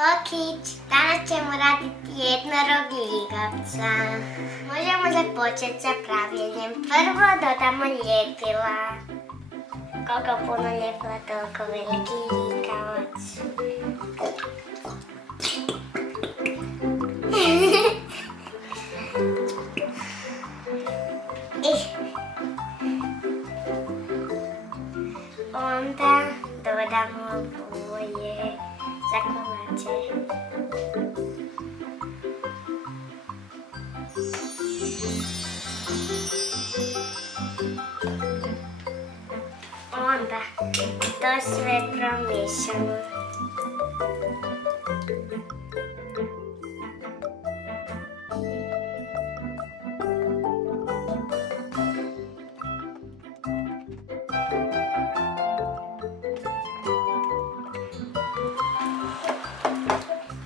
Pokić, danas ćemo raditi jednorog ljigavca. Možemo započeti sa pravljenjem. Prvo dodamo ljepila. Koliko puno ljepila, toliko veliki ljigavac. Onda dodamo boje za kolače. Onda to sve promiješamo.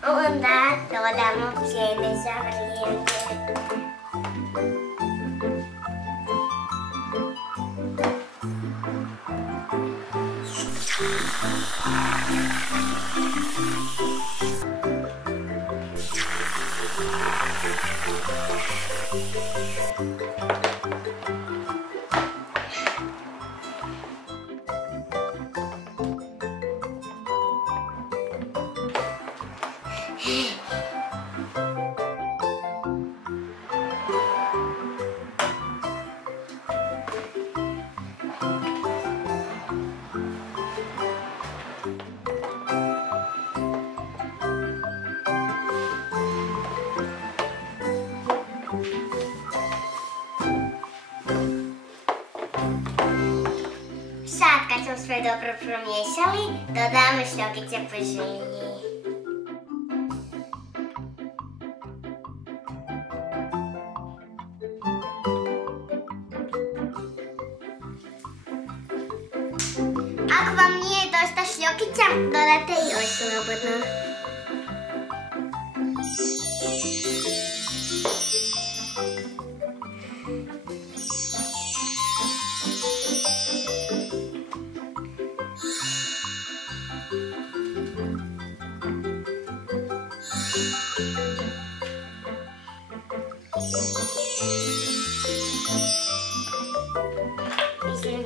Onda dodamo pjene za vrijeme. Sad kad smo sve dobro promiješali, dodamo šljokice po želji. Ako vam nije dosta šljokica, dodate još slobodno.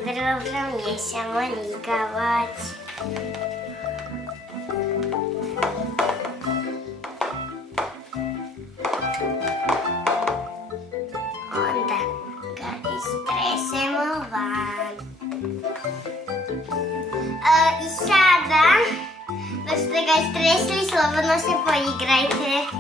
Prvo promiješamo ljigavac. Onda ga istresemo van. I sada, dok ste ga istresli, slobodno se poigrajte.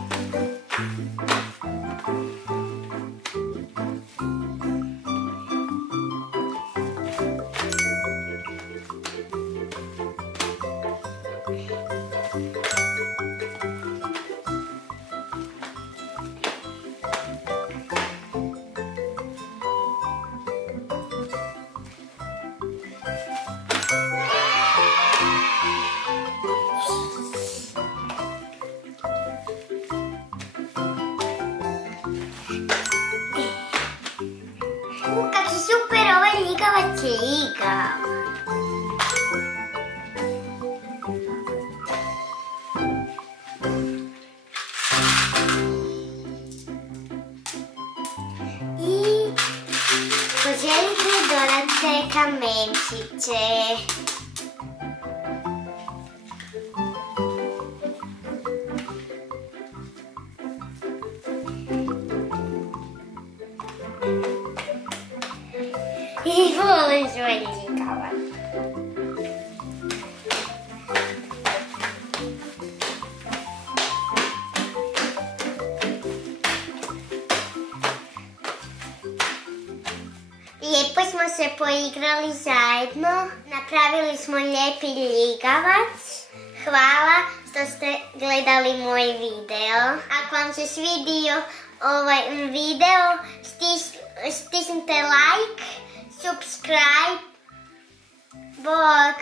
Kaki super, ovaj ljigavac je ligav. I poželite dodate kamenčiće. I volim svoj ljigavac. Lijepo smo se poigrali zajedno. Napravili smo lijepi ljigavac. Hvala što ste gledali moj video. Ako vam se svidio ovaj video, stisnite like, subscribe. Bog.